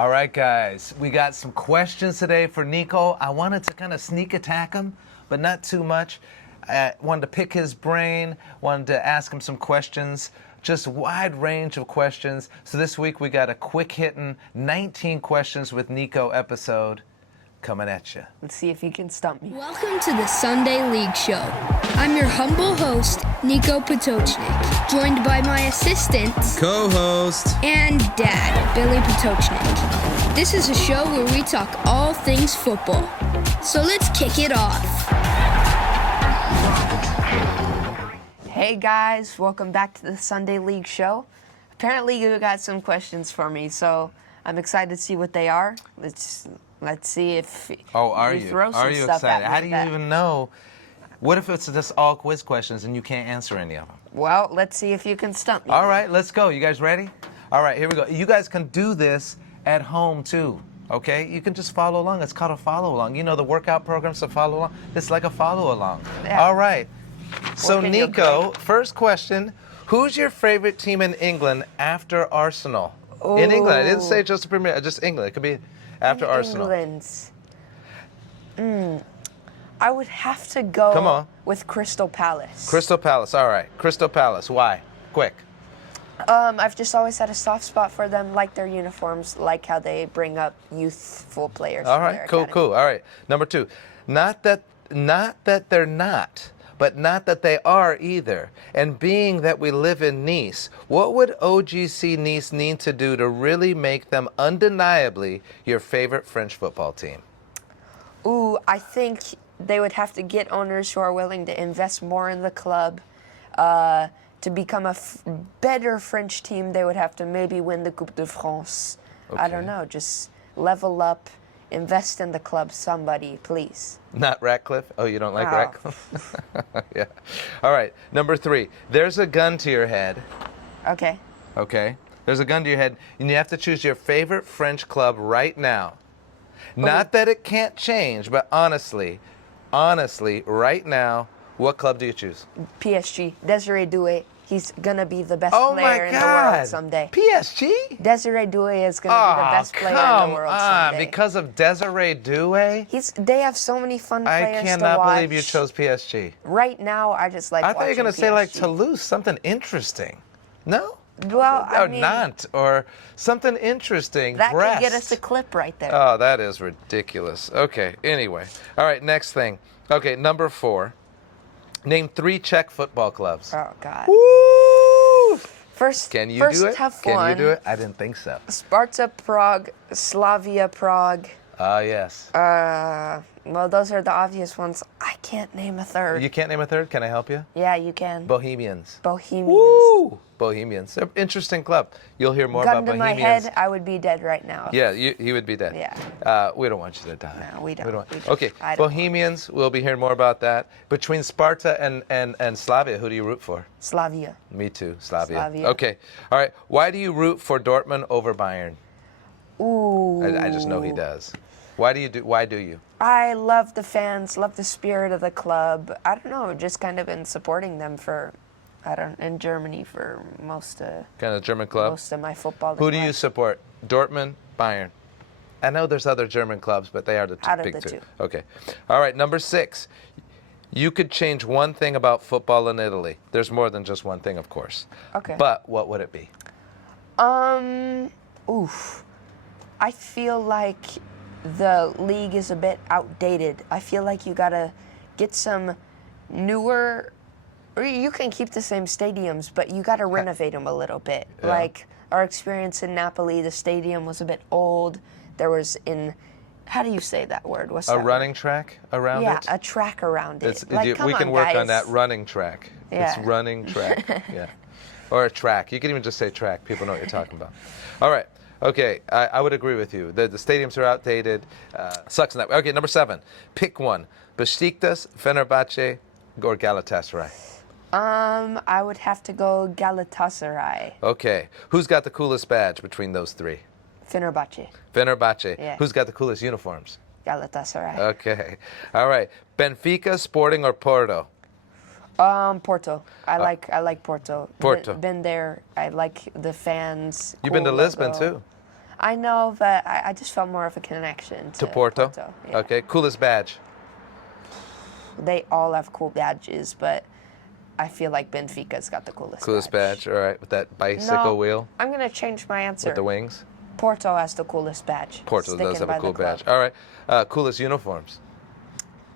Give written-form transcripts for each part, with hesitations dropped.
All right, guys, we got some questions today for Niko. I wanted to kind of sneak attack him, but not too much. I wanted to pick his brain, wanted to ask him some questions, just a wide range of questions. So this week we got a quick-hitting 19 questions with Niko episode coming at you. Let's see if you can stump me. Welcome to the Sunday League Show. I'm your humble host, Niko Potocznik, joined by my assistant, co-host, and dad, Billy Potocznik. This is a show where we talk all things football. So let's kick it off. Hey guys, welcome back to the Sunday League Show. Apparently you got some questions for me, so I'm excited to see what they are. Let's see if are you you? throw some Are you stuff excited? at me. How do you even know? What if it's just all quiz questions and you can't answer any of them? Well, let's see if you can stump me. All right, let's go. You guys ready? All right, here we go. You guys can do this at home too, okay? You can just follow along. It's called a follow along. You know the workout programs to follow along? It's like a follow along. Yeah. All right. So Working your Niko, first question. Who's your favorite team in England after Arsenal? In England. I didn't say just the Premier, just England. It could be after Arsenal. England's. I would have to go Come on. with Crystal Palace. Crystal Palace. All right. Crystal Palace. Why? Quick. I've just always had a soft spot for them, like their uniforms, like how they bring up youthful players. All from right. their Cool. academy. Cool. All right. Number two. Not that they're not, but not that they are either. And being that we live in Nice, what would OGC Nice need to do to really make them undeniably your favorite French football team? Ooh, I think they would have to get owners who are willing to invest more in the club. To become a better French team, they would have to maybe win the Coupe de France. I don't know, just level up, invest in the club, somebody, please. Not Ratcliffe? Oh, you don't like Ratcliffe? Yeah. All right. Number three. There's a gun to your head. Okay. Okay? There's a gun to your head, and you have to choose your favorite French club right now. Not that it can't change, but honestly, right now, what club do you choose? PSG, Desiree Doué. He's gonna be the best Oh player my in the God! world someday. PSG? Desiree Doué is gonna be the best player in the world someday. Because of Desiree Doué? They have so many fun players I to watch. cannot believe you chose PSG. Right now, I just like I thought you were watching going to say like PSG. Toulouse, something interesting. No? Well, I Or mean, Nantes, or something interesting. that Brest. could get us a clip right there. Oh, that is ridiculous. Okay, anyway. All right, next thing. Okay, number 4. Name 3 Czech football clubs. Oh God. Woo! First Can you first do it? tough Can one. you do it? I didn't think so. Sparta Prague, Slavia Prague. Ah, yes. Well, those are the obvious ones. I can't name a third. You can't name a third? Can I help you? Yeah, you can. Bohemians. Bohemians. Woo! Bohemians. They're an interesting club. You'll hear more Gun about to my Bohemians. head, I would be dead right now. Yeah, he would be dead. Yeah. We don't want you to die. No, we don't. We don't. Okay, I don't Bohemians, we'll be hearing more about that. Between Sparta and Slavia, who do you root for? Slavia. Me too, Slavia. Slavia. Okay, all right. Why do you root for Dortmund over Bayern? Ooh. I just know he does. Why do you? I love the fans, love the spirit of the club. I don't know, just kind of been supporting them in Germany for most of Kind of German club? most of my football. Who do you life. support? Dortmund, Bayern? I know there's other German clubs, but they are the Out of big the two. two. Okay. All right, number 6. You could change one thing about football in Italy. There's more than just one thing, of course. Okay. But what would it be? I feel like the league is a bit outdated. I feel like you gotta get some newer, or you can keep the same stadiums, but you gotta renovate them a little bit. Yeah. Like our experience in Napoli, the stadium was a bit old. There was how do you say that word? What's A that running word? track around Yeah, it? a track around it. We can work on that guys. running track. It's Yeah. running track. Yeah. Or a track. You can even just say track. People know what you're talking about. All right. Okay. I would agree with you. The stadiums are outdated. Sucks in that way. Okay, number 7. Pick one. Besiktas, Fenerbahce, or Galatasaray. I would have to go Galatasaray. Okay. Who's got the coolest badge between those 3? Fenerbahce. Fenerbahce. Yeah. Who's got the coolest uniforms? Galatasaray. Okay. All right. Benfica, Sporting, or Porto? Porto. I like Porto. Porto. Been there. I like the fans. You've been to cool Lisbon logo. too. I know, but I just felt more of a connection To Porto? Yeah. Okay. Coolest badge? They all have cool badges, but I feel like Benfica's got the Coolest badge. All right. With that bicycle No, wheel I'm going to change my answer. with the wings? Porto has the coolest badge. Porto does Sticking have by a cool the club. badge. All right. Coolest uniforms?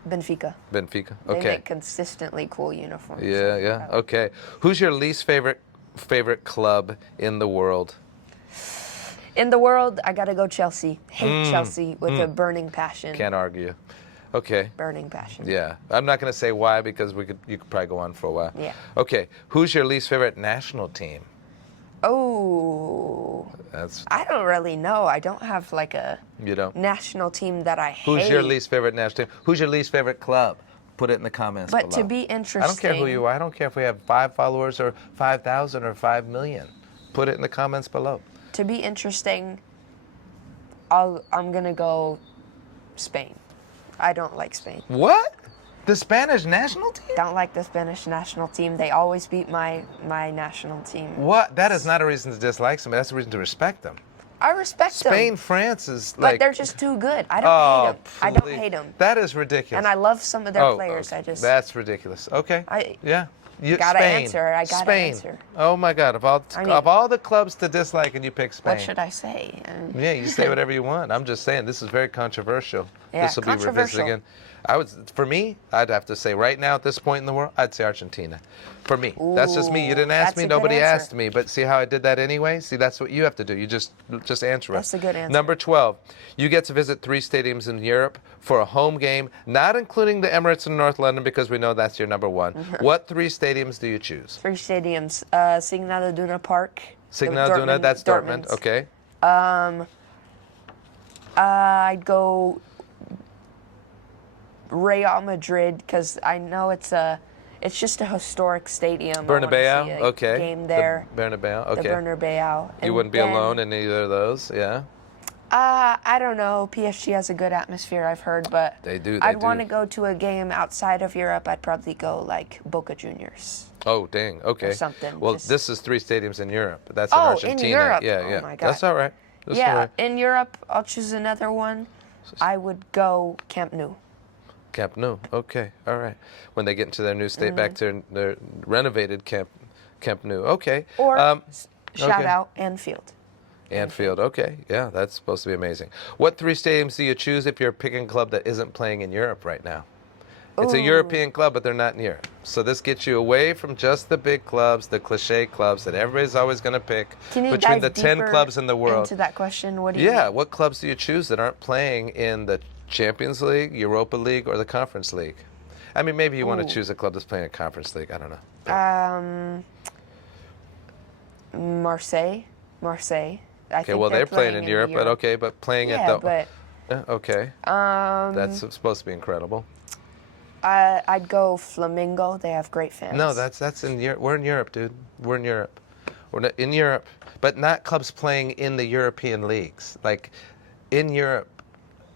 Benfica. Benfica. They Okay. make consistently cool uniforms. Yeah, yeah. Okay. Who's your least favorite club in the world? In the world, I got to go Chelsea. Hate Chelsea with a burning passion. Can't argue. Okay. Burning passion. Yeah. I'm not going to say why because you could probably go on for a while. Yeah. Okay. Who's your least favorite national team? Oh, I don't really know. I don't have like a You don't. national team that I hate. Who's your least favorite national team? Who's your least favorite club? Put it in the comments But below. to be interesting, I don't care who you are. I don't care if we have 5 followers or 5,000 or 5 million. Put it in the comments below. To be interesting, I'm gonna go Spain. I don't like Spain. What? The Spanish national team? Don't like the Spanish national team. They always beat my national team. What? That is not a reason to dislike somebody. That's a reason to respect them. I respect them. Spain, France is But like. they're just too good. I don't hate them. I don't please. hate them. That is ridiculous. And I love some of their Oh, players. okay. I just That's ridiculous. Okay. I gotta Spain. answer. I gotta Spain. answer. Oh my God! Of all the clubs to dislike, and you pick Spain. what should I say? Yeah, you say whatever you want. I'm just saying this is very controversial. Yeah, This will be revisited controversial. again. For me, I'd have to say right now at this point in the world, I'd say Argentina. For me, that's just me. You didn't ask That's me. a good Nobody answer. asked me. But see how I did that anyway. See, that's what you have to do. You just answer it. That's a good answer. Number 12, you get to visit 3 stadiums in Europe for a home game, not including the Emirates in North London because we know that's your number 1. What 3 stadiums do you choose? 3 stadiums. Signal Iduna Park. Signal Iduna, that's Dortmund. Okay. I'd go Real Madrid because I know it's just a historic stadium. I wanna Bernabeu, see a okay. Game there. The Bernabeu, okay. The Bernabeu. You And wouldn't be then, alone in either of those, yeah? I don't know. PSG has a good atmosphere, I've heard, but They do, they I'd do. want to go to a game outside of Europe. I'd probably go like Boca Juniors. Oh, dang. Okay. something, Well, just- this is 3 stadiums in Europe. That's in Oh, in Argentina. Europe. Yeah, Oh yeah. my God. That's all right. That's all Yeah, right. in Europe, I'll choose another one. I would go Camp Nou. Camp Nou. Okay. All right. When they get into their new state, Mm-hmm. back to their renovated Camp Nou. Okay. Or shout okay. out Anfield. Anfield. Okay. Yeah, that's supposed to be amazing. What 3 stadiums do you choose if you're picking a club that isn't playing in Europe right now? It's a European club, but they're not in Europe. So this gets you away from just the big clubs, the cliche clubs that everybody's always going to pick Can you between dive the 10 deeper clubs in the world. into that question? What do you Yeah, mean? what clubs do you choose that aren't playing in the Champions League, Europa League, or the Conference League? I mean, maybe you want to choose a club that's playing a Conference League. I don't know. Marseille. I Okay, think well, they're playing in Europe, Europe. but playing Yeah, at the. but Okay. That's supposed to be incredible. I'd go Flamingo. They have great fans. No, that's in Europe. We're in Europe, dude. We're in Europe. We're not, in Europe, but not clubs playing in the European leagues. Like in Europe,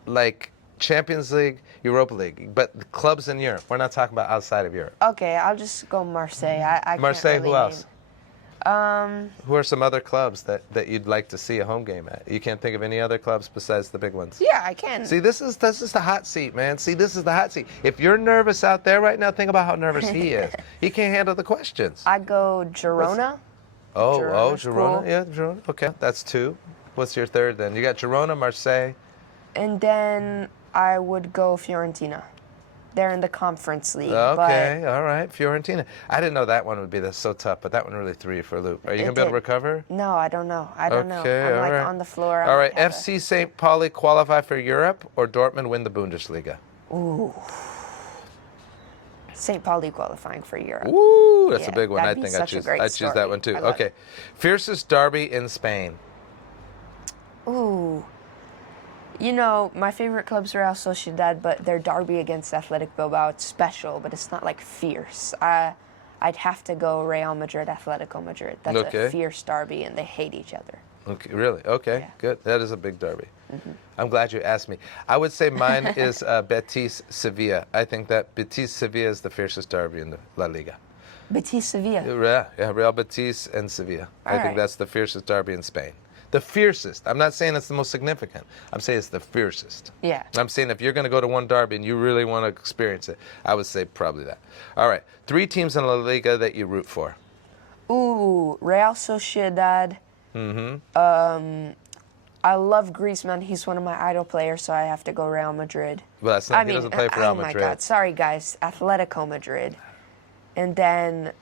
like Champions League, Europa League, but the clubs in Europe. We're not talking about outside of Europe. Okay, I'll just go Marseille. I Marseille, can't really who else? Name. Who are some other clubs that you'd like to see a home game at? You can't think of any other clubs besides the big ones. Yeah, I can. See, this is the hot seat, man. See, this is the hot seat. If you're nervous out there right now, think about how nervous he is. He can't handle the questions. I'd go Girona. Girona's Girona. cool. Yeah, Girona. Okay, that's 2. What's your third then? You got Girona, Marseille. And then I would go Fiorentina. They're in the Conference League. Okay, all right, Fiorentina. I didn't know that one would be so tough, but that one really threw you for a loop. Are you going to be able to recover? But no, I don't know. I don't know. Okay, I'm all like right. on the floor. All right, FC St. Pauli qualify for Europe or Dortmund win the Bundesliga? Ooh. St. Pauli qualifying for Europe. Ooh, that's a Yeah, big one. I that'd be think I such a choose great that story. one too. I love Okay. it. Fiercest derby in Spain. Ooh. You know, my favorite club's Real Sociedad, but their derby against Athletic Bilbao, it's special, but it's not like fierce. I'd have to go Real Madrid, Atletico Madrid. That's Okay. a fierce derby, and they hate each other. Okay, really? Okay, Yeah. good. That is a big derby. I'm glad you asked me. I would say mine is Betis Sevilla. I think that Betis Sevilla is the fiercest derby in the La Liga. Betis Sevilla. Yeah, Real Betis and Sevilla. I think Alright. that's the fiercest derby in Spain. The fiercest. I'm not saying it's the most significant. I'm saying it's the fiercest. Yeah. I'm saying if you're going to go to one derby and you really want to experience it, I would say probably that. All right. 3 teams in La Liga that you root for. Ooh, Real Sociedad. I love Griezmann. He's one of my idol players, so I have to go Real Madrid. Well, that's not, he doesn't play for Real Madrid. Oh my God, sorry guys, Atletico Madrid. And then,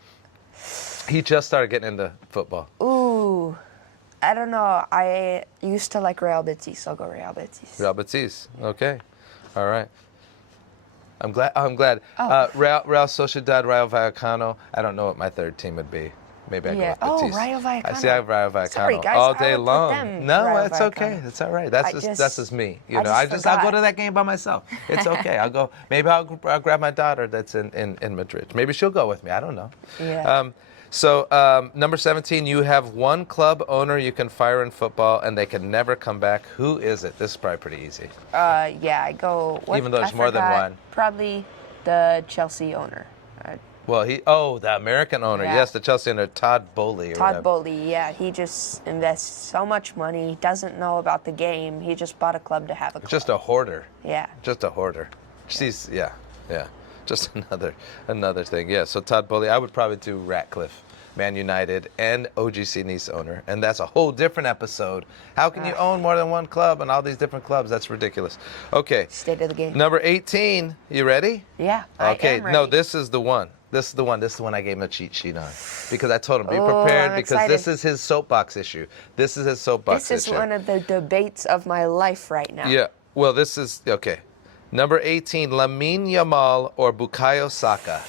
He just started getting into football. ooh, I don't know. I used to like Real Betis. I'll go Real Betis. Real Betis. Okay. All right. I'm glad. Real Sociedad, Rayo Vallecano. I don't know what my third team would be. Maybe I go with Oh, Betis. Rayo Vallecano. I see. I have Rayo Vallecano Sorry, guys, all I day would put long. them No, Rayo it's okay. Vallecano. It's all right. That's just me. You know, I'll go forgot. to that game by myself. It's okay. I'll go. Maybe I'll grab my daughter that's in Madrid. Maybe she'll go with me. I don't know. Yeah. So number 17, you have one club owner you can fire in football, and they can never come back. Who is it? This is probably pretty easy. Yeah, I go. Even though there's more than one. Probably the Chelsea owner. Well, the American owner. Yeah. Yes, the Chelsea owner, Todd Boehly. Todd Pauli, yeah, he just invests so much money. He doesn't know about the game. He just bought a club to have a club. Just a hoarder. Yeah. Just a hoarder. She's yeah. Just another thing. Yeah. So Todd Boehly, I would probably do Ratcliffe, Man United, and OGC Nice owner, and that's a whole different episode. How can you own more than one club and all these different clubs? That's ridiculous. Okay. State of the game. Number 18. You ready? Yeah. Okay. I am ready. No, this is the one. This is the one I gave him a cheat sheet on, because I told him be Oh, prepared I'm because this excited. is his soapbox issue. This is his soapbox This is issue. one of the debates of my life right now. Yeah. Well, this is okay. Number 18, Lamine Yamal or Bukayo Saka.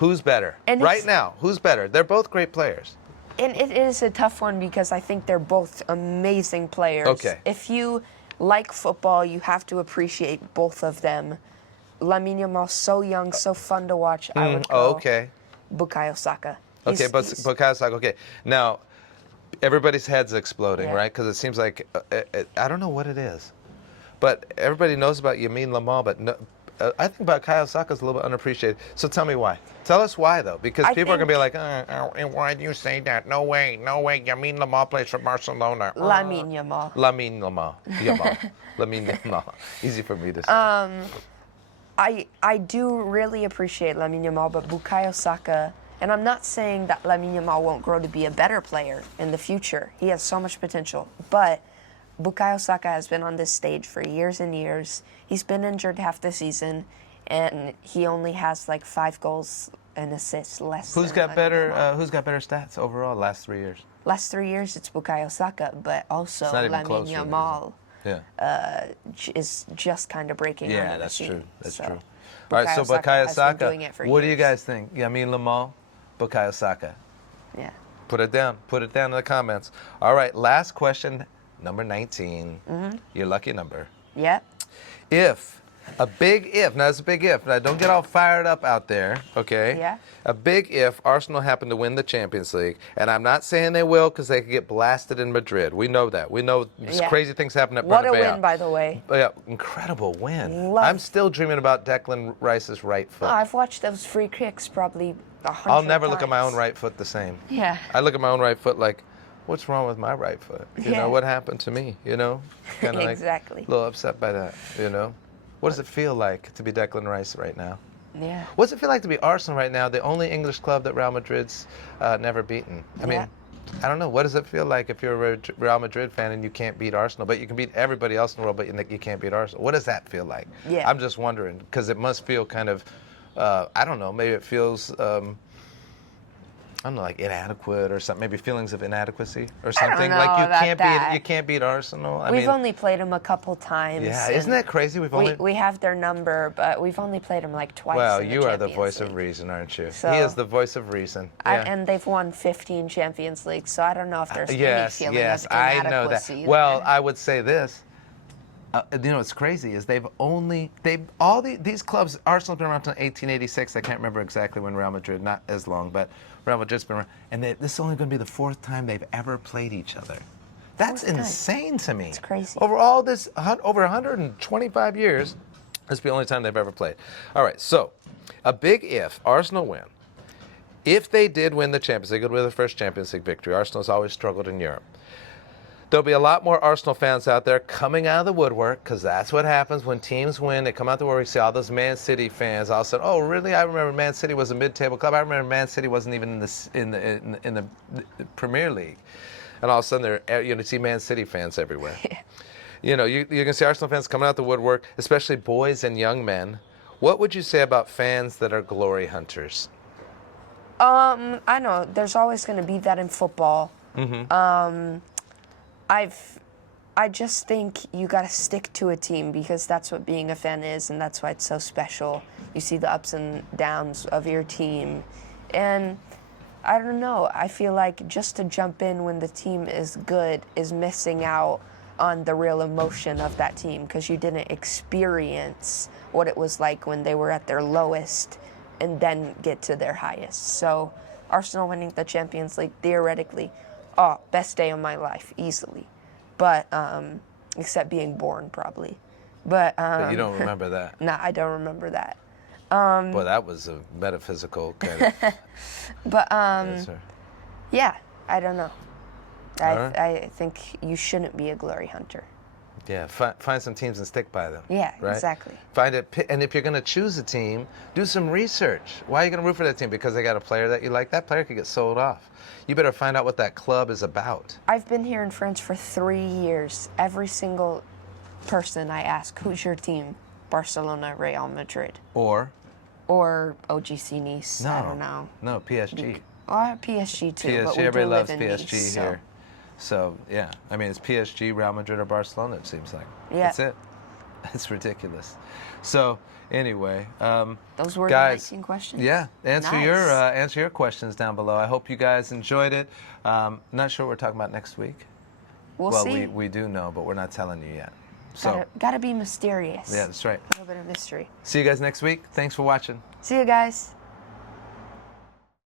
Who's better? And Right it's- now, who's better? They're both great players. And it is a tough one because I think they're both amazing players. Okay. If you like football, you have to appreciate both of them. Lamine Yamal's so young, so fun to watch. I would go Okay. Bukayo Saka. Okay, but Bukayo Saka. Okay. Now, everybody's head's exploding, Yeah. right? Because it seems like I don't know what it is, but everybody knows about Lamine Yamal, but no, I think Bukayo Saka's a little bit unappreciated. So tell me why. Tell us why, though, because I people are gonna be think- like, and why do you say that? No way. Lamine Yamal plays for Barcelona. Lamine Yamal. Lamine Yamal. Lamine Yamal. Easy for me to say. I do really appreciate Lamine Yamal, but Bukayo Saka, and I'm not saying that Lamine Yamal won't grow to be a better player in the future. He has so much potential, but Bukayo Saka has been on this stage for years and years. He's been injured half the season, and he only has like 5 goals and assists less. Who's than got Lamine better? Yamal. Who's got better stats overall last 3 years? Last 3 years, it's Bukayo Saka, but also It's not even Lamine close, really, Yamal Yeah. is just kind of breaking Yeah, onto the that's scene. true. That's So, true. All right, so Bukayo has been Saka. doing it for What do you years. guys think? Lamine Yamal, Bukayo Saka. Yeah. Put it down. Put it down in the comments. All right, last question, number 19. Your lucky number. Yep. If, a big if, now it's a big if, now don't get all fired up out there, okay? Yeah. A big if Arsenal happen to win the Champions League, and I'm not saying they will because they could get blasted in Madrid. We know that. We know Yeah. crazy things happen at What Bernabeu. a win, by the way. Oh, yeah, incredible win. Love- I'm still dreaming about Declan Rice's right foot. Oh, I've watched those free kicks probably 100 I'll never look at my own times. right foot the same. Yeah. I look at my own right foot like, what's wrong with my right foot? You Yeah. know, what happened to me? You know? Kind of Exactly. like a little upset by that, you know? What does it feel like to be Declan Rice right now? Yeah. What does it feel like to be Arsenal right now, the only English club that Real Madrid's never beaten? I mean, Yeah. I don't know. What does it feel like if you're a Real Madrid fan and you can't beat Arsenal, but you can beat everybody else in the world, but you can't beat Arsenal? What does that feel like? Yeah. I'm just wondering, because it must feel kind of, I don't know, maybe it feels, I don't know, like inadequate or something. Maybe feelings of inadequacy or something. know Like about that. you can't beat Arsenal. I We've mean, only played them a couple times. yeah, isn't and that crazy? we have their number, but we've only played them like twice. Well, in the you are the Champions voice of League. reason, aren't you? So- He is the voice of reason. Yeah. And they've won 15 Champions Leagues, so I don't know if there's Yes, any feeling yes, of I know that. inadequacy Well, there. I would say this. You know what's crazy is these clubs. Arsenal's been around since 1886. I can't remember exactly when Real Madrid, not as long, but Real Madrid's been around, and this is only going to be the 4th time they've ever played each other. That's 4th time. insane to me. It's crazy. Over all this, over 125 years, this is the only time they've ever played. All right, so a big if Arsenal win. If they did win the Champions League, it would be the first Champions League victory. Arsenal's always struggled in Europe. There'll be a lot more Arsenal fans out there coming out of the woodwork, because that's what happens when teams win. They come out the woodwork. You see all those Man City fans all of a sudden, oh, really? I remember Man City was a mid-table club. I remember Man City wasn't even in the Premier League. And all of a sudden, you see Man City fans everywhere. You know, you can see Arsenal fans coming out the woodwork, especially boys and young men. What would you say about fans that are glory hunters? I know there's always going to be that in football. I just think you got to stick to a team, because that's what being a fan is, and that's why it's so special. You see the ups and downs of your team, and I don't know. I feel like just to jump in when the team is good is missing out on the real emotion of that team, because you didn't experience what it was like when they were at their lowest and then get to their highest. So Arsenal winning the Champions League, theoretically, best day of my life, easily. But, except being born, probably. But you don't remember that? Nah, I don't remember that. Well, that was a metaphysical kind of But, answer. yeah, I don't know. Alright. I think you shouldn't be a glory hunter. Yeah, find some teams and stick by them. Yeah, right? exactly. Find it, and if you're going to choose a team, do some research. Why are you going to root for that team? Because they got a player that you like? That player could get sold off. You better find out what that club is about. I've been here in France for 3 years. Every single person I ask, who's your team? Barcelona, Real Madrid. Or OGC Nice. no, I don't know. No, PSG. Or PSG too. PSG. But we Everybody do loves live in PSG Nice, so. here. So yeah, I mean it's PSG, Real Madrid, or Barcelona. It seems like. Yeah. That's it. That's ridiculous. So anyway, Those were guys, the 19 questions. yeah, answer Nice. your questions down below. I hope you guys enjoyed it. Not sure what we're talking about next week. We'll well, see. we do know, but we're not telling you yet. So Gotta be mysterious. yeah, that's right. A little bit of mystery. See you guys next week. Thanks for watching. See you guys.